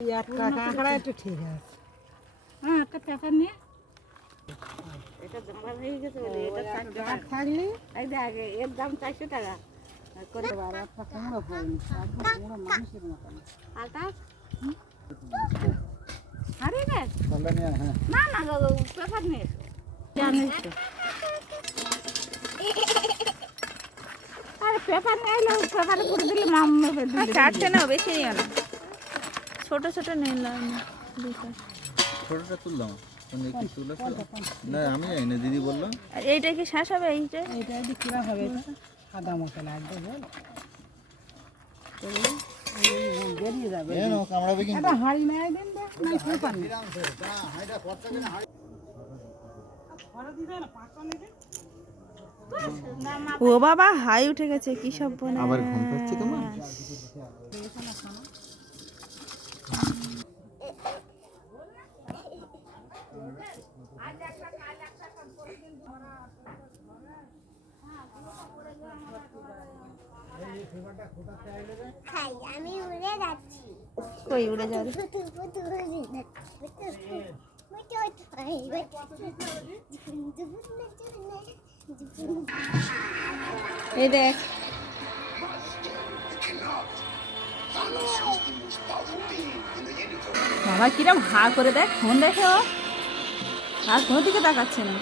কাঁকড়া একটু ঠিক আছে। হ্যাঁ, একটা পেপার নিয়ে এটা জমা হয়ে গেছে বলে এটা থাকলে এই দেখ এর দাম 400 টাকা করে একটা কুমড়ো পাইনি, একদম কুমড়ো মানুষের মতন। আটা আরে রে ঠান্ডা নিয়ে হ্যাঁ না না পেপার নিয়ে এসো জানিস তো আরে পেপার নিয়ে এলো পেপারে করে দিলে মাম মেপে দিলে চারটে নাও, বেশি নিও না, ছোট ছোট নিলাম দুটো। ছোটটা তুললাম কি তুলে না আমি জানি না, দিদি বললো। আর এইটা কি শ্বাস হবে? এইটা এইটা যদি কিরা হবে সাদা মশলা একদম বেরিয়ে যাবে। কামড়াবে কিন্তু একটা হাঁড়ি নেয় দিন না পেপার নেই। ও বাবা, হাই উঠে গেছে, কি সব বলে। আবার ঘুম পাচ্ছে তোমার? আমি উড়ে যাচ্ছি। কই উড়ে যাবে? এই দেখ, বাবা কিরম হা করে দেখ, ফোন দেখে ও আর কোনো দিকে তাকাচ্ছে না।